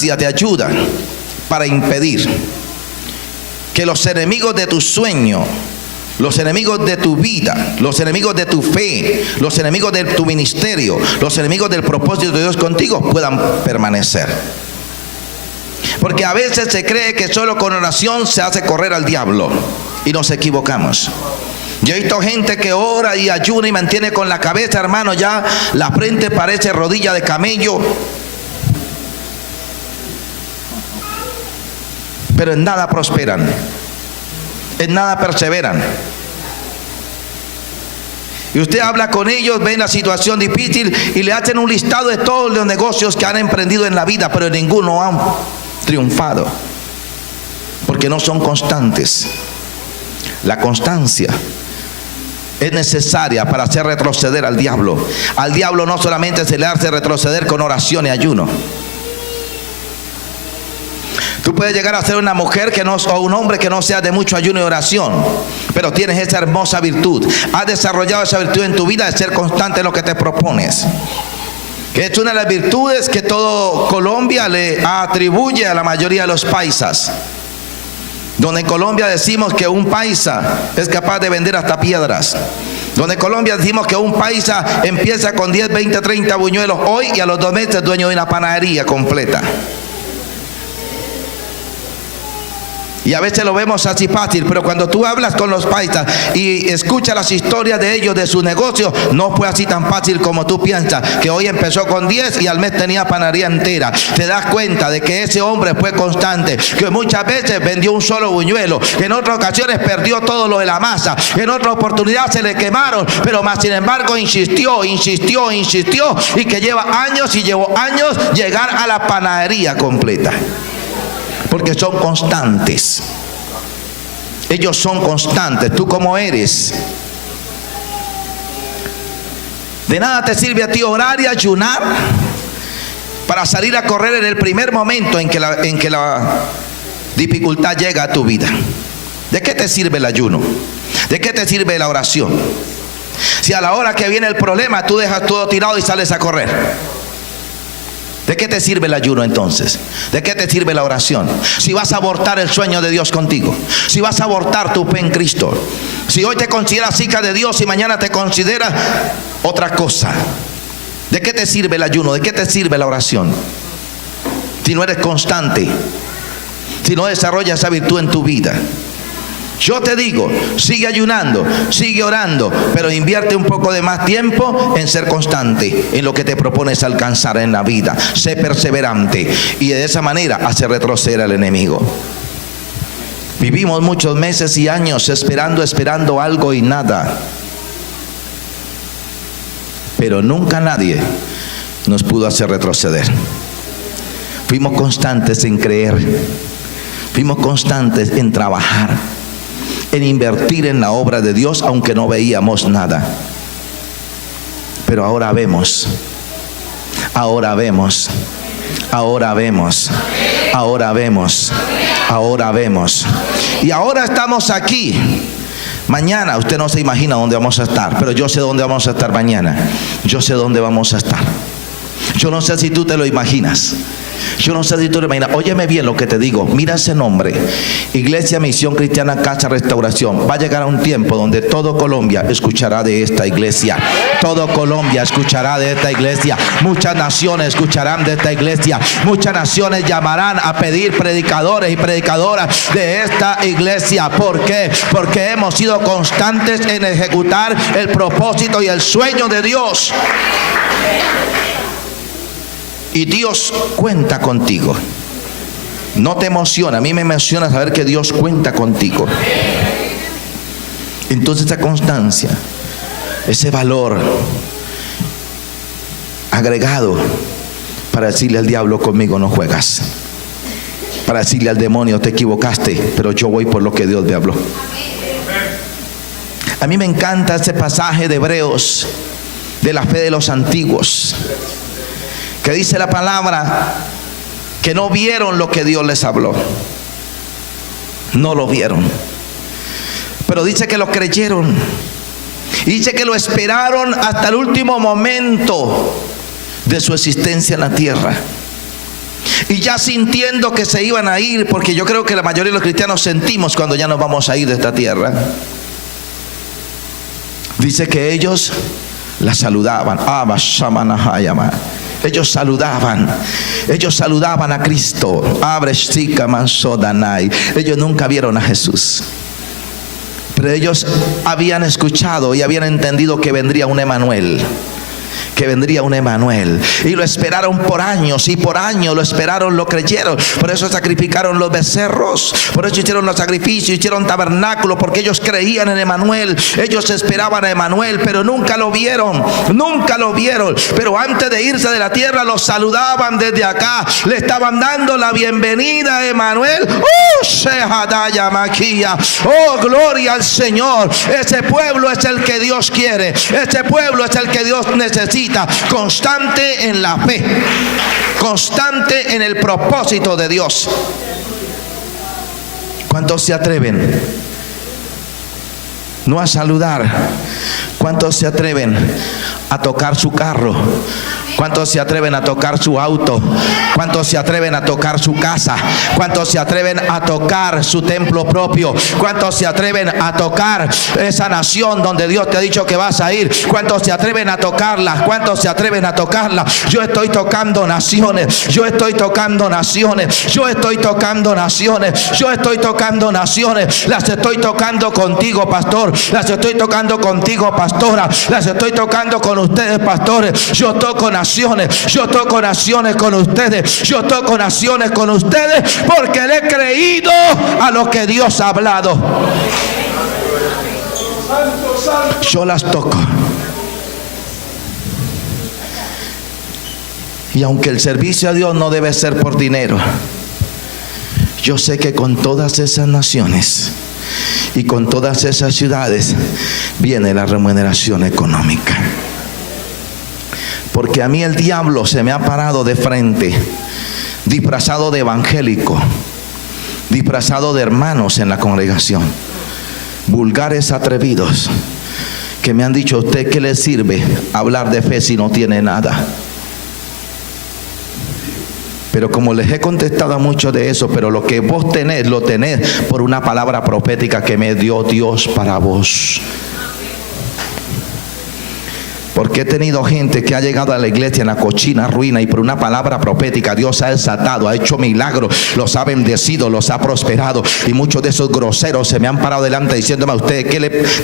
constancia te ayuda para impedir que los enemigos de tu sueño, los enemigos de tu vida, los enemigos de tu fe, los enemigos de tu ministerio, los enemigos del propósito de Dios contigo puedan permanecer. Porque a veces se cree que solo con oración se hace correr al diablo y nos equivocamos. Yo he visto gente que ora y ayuna y mantiene con la cabeza, hermano, ya la frente parece rodilla de camello, pero en nada prosperan, en nada perseveran. Y usted habla con ellos, ven la situación difícil y le hacen un listado de todos los negocios que han emprendido en la vida, pero ninguno han triunfado, porque no son constantes. La constancia es necesaria para hacer retroceder al diablo. Al diablo no solamente se le hace retroceder con oración y ayuno. Tú puedes llegar a ser una mujer que no, o un hombre que no sea de mucho ayuno y oración, pero tienes esa hermosa virtud. Has desarrollado esa virtud en tu vida de ser constante en lo que te propones, que es una de las virtudes que todo Colombia le atribuye a la mayoría de los paisas. Donde en Colombia decimos que un paisa es capaz de vender hasta piedras. Donde en Colombia decimos que un paisa empieza con 10, 20, 30 buñuelos hoy y a los 2 meses es dueño de una panadería completa. Y a veces lo vemos así fácil, pero cuando tú hablas con los paisas y escuchas las historias de ellos, de su negocio, no fue así tan fácil como tú piensas, que hoy empezó con 10 y al mes tenía panadería entera. Te das cuenta de que ese hombre fue constante, que muchas veces vendió un solo buñuelo, que en otras ocasiones perdió todo lo de la masa, que en otra oportunidad se le quemaron, pero más sin embargo insistió, y que lleva años y llevó años llegar a la panadería completa. Porque son constantes. Ellos son constantes. ¿Tú cómo eres? De nada te sirve a ti orar y ayunar para salir a correr en el primer momento en que la dificultad llega a tu vida. ¿De qué te sirve el ayuno? ¿De qué te sirve la oración? Si a la hora que viene el problema tú dejas todo tirado y sales a correr. ¿De qué te sirve el ayuno entonces? ¿De qué te sirve la oración? Si vas a abortar el sueño de Dios contigo, si vas a abortar tu fe en Cristo, si hoy te consideras hija de Dios y mañana te consideras otra cosa, ¿de qué te sirve el ayuno? ¿De qué te sirve la oración? Si no eres constante, si no desarrollas esa virtud en tu vida. Yo te digo, sigue ayunando, sigue orando, pero invierte un poco de más tiempo en ser constante en lo que te propones alcanzar en la vida. Sé perseverante y de esa manera hace retroceder al enemigo. Vivimos muchos meses y años esperando algo y nada. Pero nunca nadie nos pudo hacer retroceder. Fuimos constantes en creer, fuimos constantes en trabajar, en invertir en la obra de Dios, aunque no veíamos nada. Pero ahora vemos, ahora vemos, ahora vemos, ahora vemos, ahora vemos. Y ahora estamos aquí. Mañana usted no se imagina dónde vamos a estar, pero yo sé dónde vamos a estar mañana. Yo sé dónde vamos a estar. Yo no sé si tú te lo imaginas. Yo no sé si tú te imaginas. Óyeme bien lo que te digo. Mira ese nombre: Iglesia Misión Cristiana Casa Restauración. Va a llegar a un tiempo donde todo Colombia escuchará de esta iglesia. Todo Colombia escuchará de esta iglesia. Muchas naciones escucharán de esta iglesia. Muchas naciones llamarán a pedir predicadores y predicadoras de esta iglesia. ¿Por qué? Porque hemos sido constantes en ejecutar el propósito y el sueño de Dios. Y Dios cuenta contigo. No te emociona, a mí me emociona saber que Dios cuenta contigo. Entonces esa constancia, ese valor agregado para decirle al diablo: conmigo no juegas. Para decirle al demonio: te equivocaste, pero yo voy por lo que Dios me habló. A mí me encanta ese pasaje de Hebreos, de la fe de los antiguos, que dice la palabra que no vieron lo que Dios les habló. No lo vieron, pero dice que lo creyeron. Y dice que lo esperaron hasta el último momento de su existencia en la tierra. Y ya sintiendo que se iban a ir, porque yo creo que la mayoría de los cristianos sentimos cuando ya nos vamos a ir de esta tierra. Dice que ellos la saludaban. Ellos saludaban a Cristo. Ellos nunca vieron a Jesús, pero ellos habían escuchado y habían entendido que vendría un Emanuel. Y lo esperaron por años, y por años lo esperaron, lo creyeron. Por eso sacrificaron los becerros, por eso hicieron los sacrificios, hicieron tabernáculos, porque ellos creían en Emanuel. Ellos esperaban a Emanuel, pero nunca lo vieron. Pero antes de irse de la tierra, los saludaban desde acá, le estaban dando la bienvenida a Emanuel. Oh, gloria al Señor. Ese pueblo es el que Dios quiere, ese pueblo es el que Dios necesita. Constante en la fe, constante en el propósito de Dios. ¿Cuántos se atreven no a saludar? ¿Cuántos se atreven a tocar su carro? ¿Cuántos se atreven a tocar su auto? ¿Cuántos se atreven a tocar su casa? ¿Cuántos se atreven a tocar su templo propio? ¿Cuántos se atreven a tocar esa nación donde Dios te ha dicho que vas a ir? ¿Cuántos se atreven a tocarla? ¿Cuántos se atreven a tocarla? Yo estoy tocando naciones. Yo estoy tocando naciones. Yo estoy tocando naciones. Yo estoy tocando naciones. Las estoy tocando contigo, pastor. Las estoy tocando contigo, pastora. Las estoy tocando con ustedes, pastores. Yo toco naciones. Yo toco naciones con ustedes. Yo toco naciones con ustedes porque le he creído a lo que Dios ha hablado. Yo las toco. Y aunque el servicio a Dios no debe ser por dinero, yo sé que con todas esas naciones y con todas esas ciudades viene la remuneración económica. Porque a mí el diablo se me ha parado de frente, disfrazado de evangélico, disfrazado de hermanos en la congregación, vulgares atrevidos, que me han dicho: ¿a usted qué le sirve hablar de fe si no tiene nada? Pero como les he contestado a muchos de eso, pero lo que vos tenés, lo tenés por una palabra profética que me dio Dios para vos. Porque he tenido gente que ha llegado a la iglesia en la cochina ruina, y por una palabra profética Dios ha desatado, ha hecho milagros, los ha bendecido, los ha prosperado. Y muchos de esos groseros se me han parado delante diciéndome: ¿a usted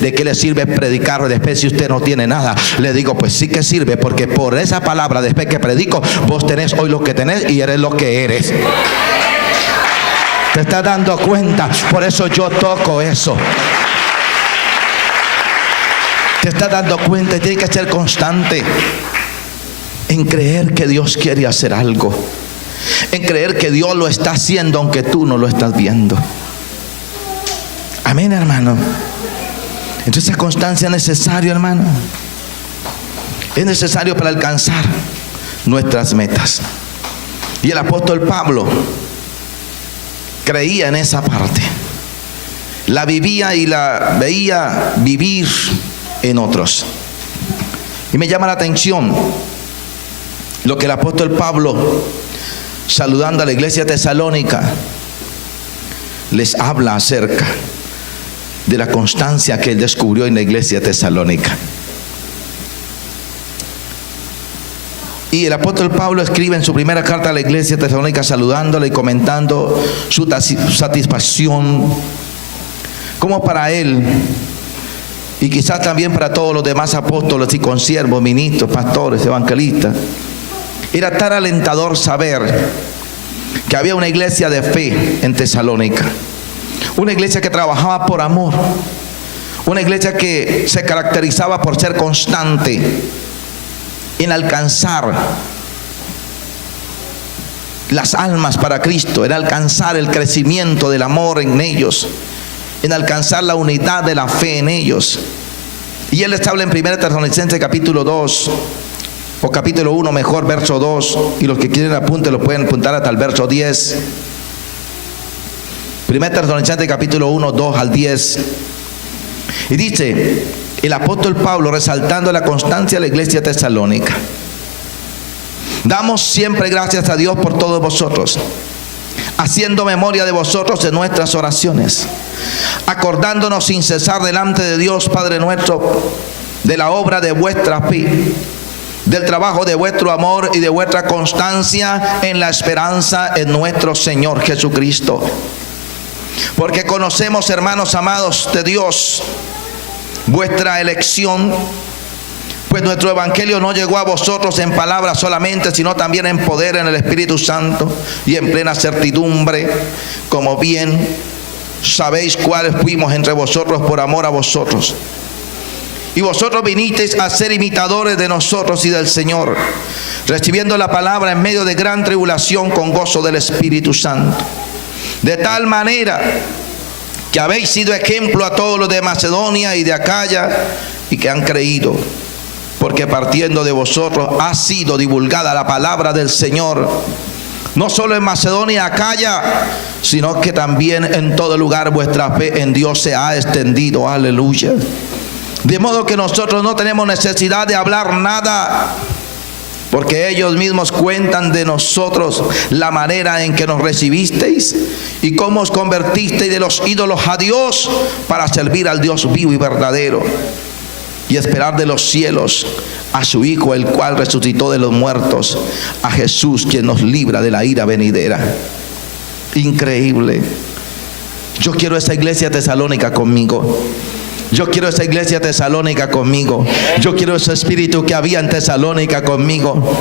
de qué le sirve predicar después si usted no tiene nada? Le digo: pues sí que sirve, porque por esa palabra después que predico, vos tenés hoy lo que tenés y eres lo que eres. ¿Te estás dando cuenta? Por eso yo toco eso. Te estás dando cuenta. Tiene que ser constante en creer que Dios quiere hacer algo, en creer que Dios lo está haciendo aunque tú no lo estás viendo. Amén, hermano. Entonces esa constancia es necesaria, hermano. Es necesario para alcanzar nuestras metas. Y el apóstol Pablo creía en esa parte, la vivía y la veía vivir en otros. Y me llama la atención lo que el apóstol Pablo, saludando a la iglesia tesalónica, les habla acerca de la constancia que él descubrió en la iglesia tesalónica. Y el apóstol Pablo escribe en su primera carta a la iglesia tesalónica, saludándola y comentando su satisfacción, como para él y quizás también para todos los demás apóstoles y consiervos, ministros, pastores, evangelistas, era tan alentador saber que había una iglesia de fe en Tesalónica, una iglesia que trabajaba por amor, una iglesia que se caracterizaba por ser constante en alcanzar las almas para Cristo, en alcanzar el crecimiento del amor en ellos, en alcanzar la unidad de la fe en ellos. Y él les habla en 1 Tesalonicenses capítulo 2 o capítulo 1 mejor, verso 2, y los que quieren apunte lo pueden apuntar hasta el verso 10. 1 Tesalonicenses capítulo 1, 2 al 10. Y dice el apóstol Pablo, resaltando la constancia de la iglesia tesalónica: Damos siempre gracias a Dios por todos vosotros, haciendo memoria de vosotros en nuestras oraciones, acordándonos sin cesar delante de Dios Padre nuestro de la obra de vuestra fe, del trabajo de vuestro amor y de vuestra constancia en la esperanza en nuestro Señor Jesucristo. Porque conocemos, hermanos amados de Dios, vuestra elección, pues nuestro evangelio no llegó a vosotros en palabras solamente, sino también en poder, en el Espíritu Santo y en plena certidumbre, como bien sabéis cuáles fuimos entre vosotros por amor a vosotros. Y vosotros vinisteis a ser imitadores de nosotros y del Señor, recibiendo la palabra en medio de gran tribulación con gozo del Espíritu Santo. De tal manera que habéis sido ejemplo a todos los de Macedonia y de Acaya y que han creído. Porque partiendo de vosotros ha sido divulgada la palabra del Señor, no solo en Macedonia y Acaya, sino que también en todo lugar vuestra fe en Dios se ha extendido. Aleluya. De modo que nosotros no tenemos necesidad de hablar nada, porque ellos mismos cuentan de nosotros la manera en que nos recibisteis y cómo os convertisteis de los ídolos a Dios para servir al Dios vivo y verdadero, y esperar de los cielos a su Hijo, el cual resucitó de los muertos, a Jesús, quien nos libra de la ira venidera. Increíble. Yo quiero esa iglesia tesalónica conmigo. Yo quiero esa iglesia tesalónica conmigo. Yo quiero ese espíritu que había en Tesalónica conmigo.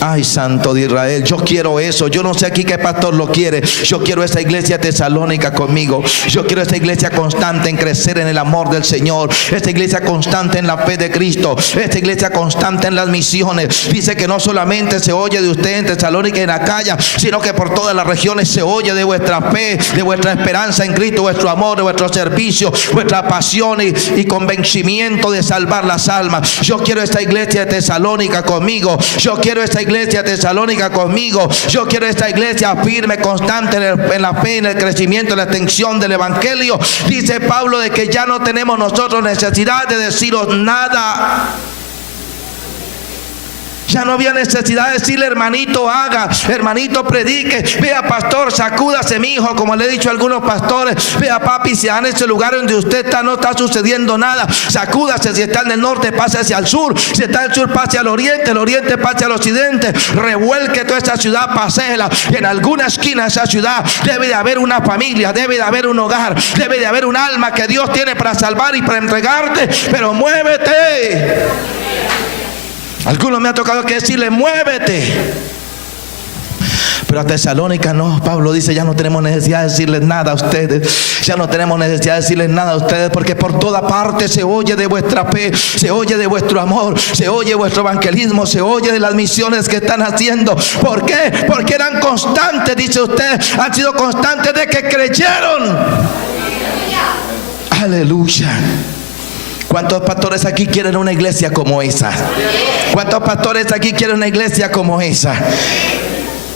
Ay, Santo de Israel, yo quiero eso. Yo no sé aquí qué pastor lo quiere. Yo quiero esa iglesia tesalónica conmigo. Yo quiero esa iglesia constante en crecer en el amor del Señor. Esta iglesia constante en la fe de Cristo. Esta iglesia constante en las misiones. Dice que no solamente se oye de usted en Tesalónica y en Acaya, sino que por todas las regiones se oye de vuestra fe, de vuestra esperanza en Cristo, vuestro amor, de vuestro servicio, vuestra pasión y convencimiento de salvar las almas. Yo quiero esta iglesia tesalónica conmigo. Yo quiero esta iglesia tesalónica conmigo. Yo quiero esta iglesia firme, constante en la fe, en el crecimiento, en la extensión del evangelio. Dice Pablo de que ya no tenemos nosotros necesidad de deciros nada. Ya no había necesidad de decirle, hermanito, haga, hermanito, predique, vea, pastor, sacúdase, mi hijo, como le he dicho a algunos pastores, vea, papi, si en ese lugar donde usted está no está sucediendo nada, sacúdase. Si está en el norte, pase hacia el sur. Si está en el sur, pase al oriente. El oriente, pase al occidente. Revuelque toda esa ciudad, paséela. Y en alguna esquina de esa ciudad debe de haber una familia, debe de haber un hogar, debe de haber un alma que Dios tiene para salvar y para entregarte. Pero muévete. Algunos me ha tocado que decirle, muévete. Pero a Tesalónica no. Pablo dice, ya no tenemos necesidad de decirles nada a ustedes. Ya no tenemos necesidad de decirles nada a ustedes, porque por toda parte se oye de vuestra fe, se oye de vuestro amor, se oye vuestro evangelismo, se oye de las misiones que están haciendo. ¿Por qué? Porque eran constantes, dice usted. Han sido constantes de que creyeron. Aleluya. ¿Cuántos pastores aquí quieren una iglesia como esa? ¿Cuántos pastores aquí quieren una iglesia como esa?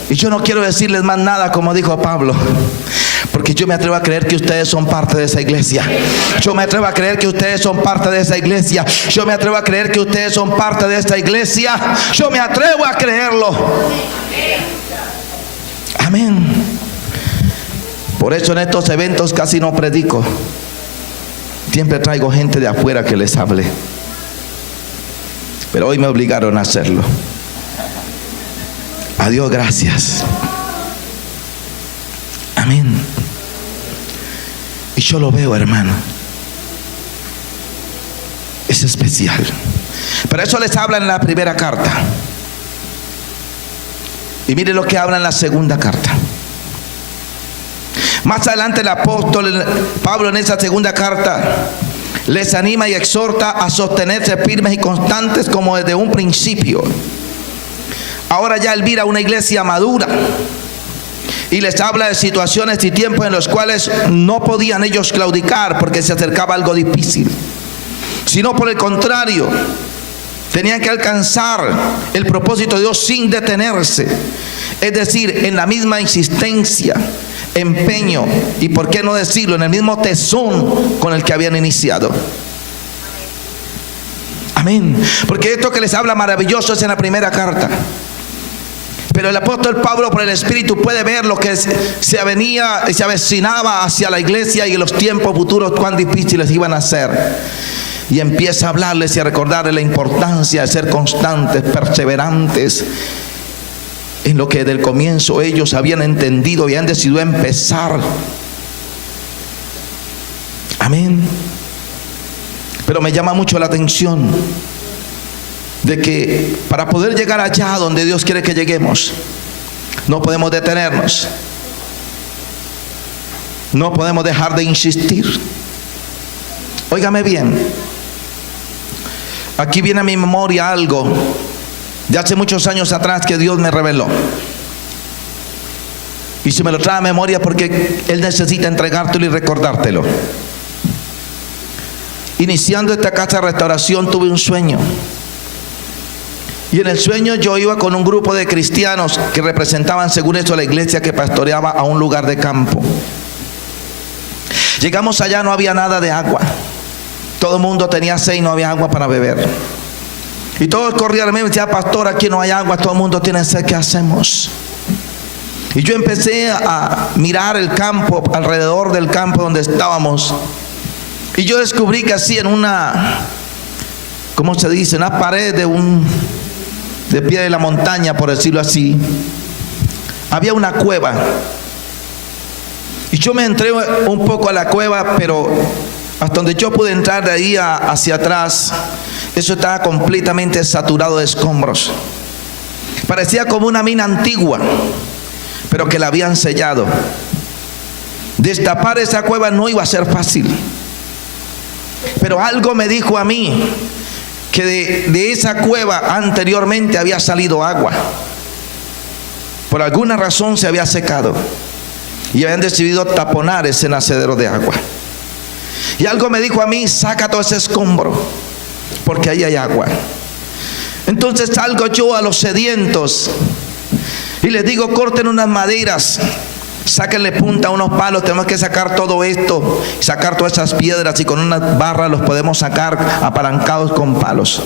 Y yo no quiero decirles más nada, como dijo Pablo, porque yo me atrevo a creer que ustedes son parte de esa iglesia. Yo me atrevo a creer que ustedes son parte de esa iglesia. Yo me atrevo a creer que ustedes son parte de esta iglesia. Yo me atrevo a creerlo. Amén. Por eso en estos eventos casi no predico. Siempre traigo gente de afuera que les hable. Pero hoy me obligaron a hacerlo. A Dios gracias. Amén. Y yo lo veo, hermano. Es especial. Pero eso les habla en la primera carta. Y mire lo que habla en la segunda carta. Más adelante el apóstol Pablo en esa segunda carta les anima y exhorta a sostenerse firmes y constantes como desde un principio. Ahora ya él mira una iglesia madura y les habla de situaciones y tiempos en los cuales no podían ellos claudicar porque se acercaba algo difícil, sino por el contrario, tenían que alcanzar el propósito de Dios sin detenerse. Es decir, en la misma insistencia, empeño y, por qué no decirlo, en el mismo tesón con el que habían iniciado. Amén. Porque esto que les habla maravilloso es en la primera carta. Pero el apóstol Pablo, por el Espíritu, puede ver lo que se avecinaba hacia la iglesia y en los tiempos futuros cuán difíciles iban a ser. Y empieza a hablarles y a recordarles la importancia de ser constantes, perseverantes en lo que desde el comienzo ellos habían entendido y han decidido empezar. Amén. Pero me llama mucho la atención de que para poder llegar allá donde Dios quiere que lleguemos, no podemos detenernos. No podemos dejar de insistir. Óigame bien. Aquí viene a mi memoria algo de hace muchos años atrás que Dios me reveló. Y se me lo trae a memoria porque Él necesita entregártelo y recordártelo. Iniciando esta casa de restauración tuve un sueño. Y en el sueño yo iba con un grupo de cristianos que representaban, según esto, la iglesia que pastoreaba a un lugar de campo. Llegamos allá, no había nada de agua. Todo el mundo tenía sed y no había agua para beber. Y todos corrían a mí y me decían: pastor, aquí no hay agua, todo el mundo tiene sed, ¿qué hacemos? Y yo empecé a mirar el campo, alrededor del campo donde estábamos. Y yo descubrí que así en una, ¿cómo se dice? Una pared de pie de la montaña, por decirlo así, había una cueva. Y yo me entré un poco a la cueva, pero hasta donde yo pude entrar de ahí hacia atrás, eso estaba completamente saturado de escombros. Parecía como una mina antigua, pero que la habían sellado. Destapar esa cueva no iba a ser fácil. Pero algo me dijo a mí que de esa cueva anteriormente había salido agua. Por alguna razón se había secado y habían decidido taponar ese nacedero de agua. Y algo me dijo a mí: saca todo ese escombro, porque ahí hay agua. Entonces salgo yo a los sedientos y les digo: corten unas maderas, sáquenle punta a unos palos, tenemos que sacar todo esto, sacar todas esas piedras, y con unas barras los podemos sacar apalancados con palos.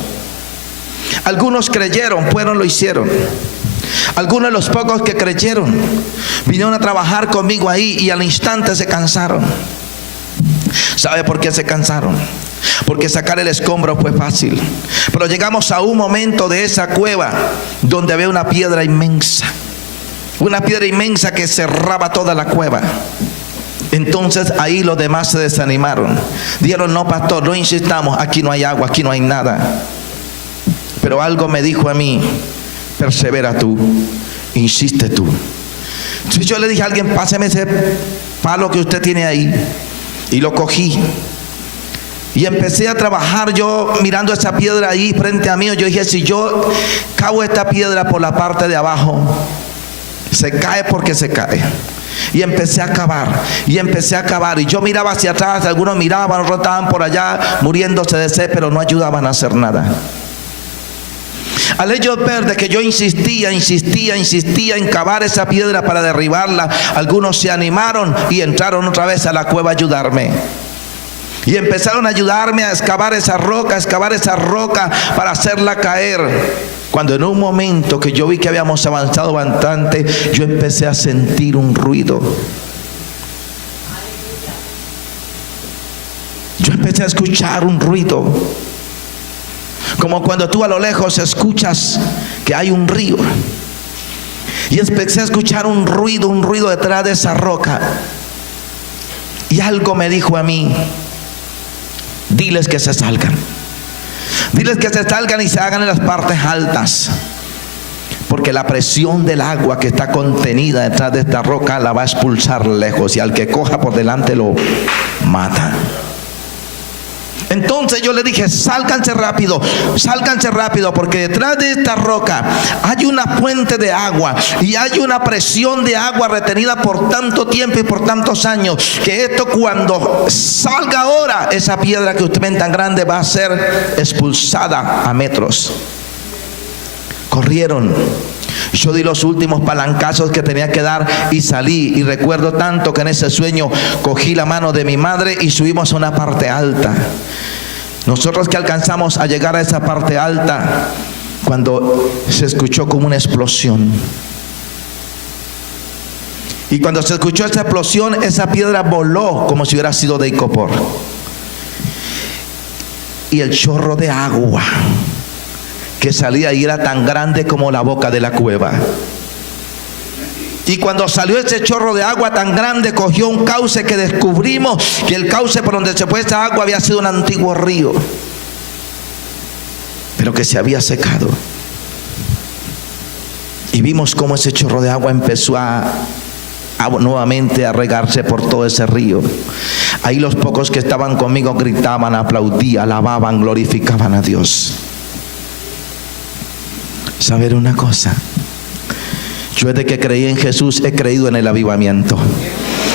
Algunos creyeron, fueron, lo hicieron. Algunos de los pocos que creyeron vinieron a trabajar conmigo ahí y al instante se cansaron. ¿Sabe por qué se cansaron? Porque sacar el escombro fue fácil. Pero llegamos a un momento de esa cueva donde había una piedra inmensa. Una piedra inmensa que cerraba toda la cueva. Entonces ahí los demás se desanimaron. Dijeron: no, pastor, no insistamos, aquí no hay agua, aquí no hay nada. Pero algo me dijo a mí: persevera tú, insiste tú. Entonces yo le dije a alguien: páseme ese palo que usted tiene ahí. Y lo cogí y empecé a trabajar yo mirando esa piedra ahí frente a mí. Yo dije: si yo cavo esta piedra por la parte de abajo, se cae porque se cae. Y empecé a cavar, y empecé a cavar. Y yo miraba hacia atrás, algunos miraban, otros estaban por allá muriéndose de sed, pero no ayudaban a hacer nada. Al ellos ver de que yo insistía en cavar esa piedra para derribarla, algunos se animaron y entraron otra vez a la cueva a ayudarme. Y empezaron a ayudarme a excavar esa roca para hacerla caer. Cuando en un momento que yo vi que habíamos avanzado bastante, yo empecé a sentir un ruido. Yo empecé a escuchar un ruido. Como cuando tú a lo lejos escuchas que hay un río. Y empecé a escuchar un ruido detrás de esa roca. Y algo me dijo a mí: diles que se salgan. Diles que se salgan y se hagan en las partes altas. Porque la presión del agua que está contenida detrás de esta roca la va a expulsar lejos. Y al que coja por delante lo mata. Entonces yo le dije: sálganse rápido, porque detrás de esta roca hay una fuente de agua y hay una presión de agua retenida por tanto tiempo y por tantos años, que esto, cuando salga ahora, esa piedra que usted ven tan grande va a ser expulsada a metros. Corrieron. Yo di los últimos palancazos que tenía que dar y salí. Y recuerdo tanto que en ese sueño cogí la mano de mi madre y subimos a una parte alta. Nosotros que alcanzamos a llegar a esa parte alta, cuando se escuchó como una explosión. Y cuando se escuchó esa explosión, esa piedra voló como si hubiera sido de icopor. Y el chorro de agua que salía ahí era tan grande como la boca de la cueva. Y cuando salió ese chorro de agua tan grande, cogió un cauce que descubrimos que el cauce por donde se fue esa agua había sido un antiguo río, pero que se había secado. Y vimos cómo ese chorro de agua empezó nuevamente a regarse por todo ese río. Ahí los pocos que estaban conmigo gritaban, aplaudían, alababan, glorificaban a Dios. ¿Saber una cosa? Yo desde que creí en Jesús he creído en el avivamiento.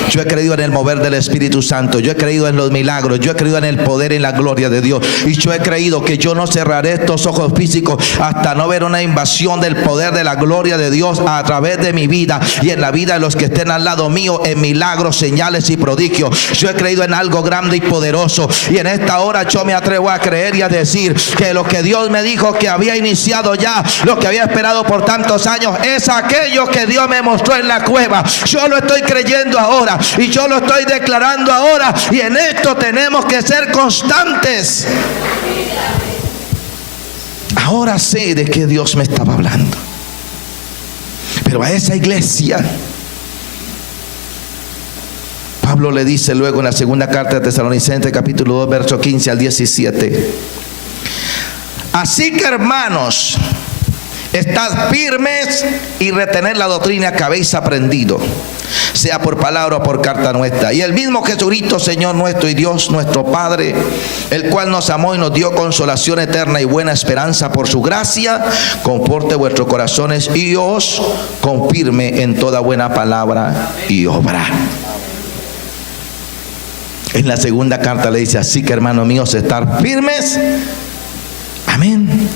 Yo he creído en el mover del Espíritu Santo. Yo he creído en los milagros. Yo he creído en el poder y en la gloria de Dios. Y yo he creído que yo no cerraré estos ojos físicos hasta no ver una invasión del poder de la gloria de Dios a través de mi vida y en la vida de los que estén al lado mío, en milagros, señales y prodigios. Yo he creído en algo grande y poderoso. Y en esta hora yo me atrevo a creer y a decir que lo que Dios me dijo que había iniciado ya, lo que había esperado por tantos años, es aquello que Dios me mostró en la cueva. Yo lo estoy creyendo ahora. Y yo lo estoy declarando ahora. Y en esto tenemos que ser constantes. Ahora sé de qué Dios me estaba hablando. Pero a esa iglesia, Pablo le dice luego en la segunda carta de Tesalonicenses, capítulo 2, verso 15 al 17: así que, hermanos, estad firmes y retened la doctrina que habéis aprendido, sea por palabra o por carta nuestra. Y el mismo Jesucristo, Señor nuestro y Dios nuestro Padre, el cual nos amó y nos dio consolación eterna y buena esperanza por su gracia, conforte vuestros corazones y os confirme en toda buena palabra y obra. En la segunda carta le dice: así que, hermanos míos, estar firmes. Amén.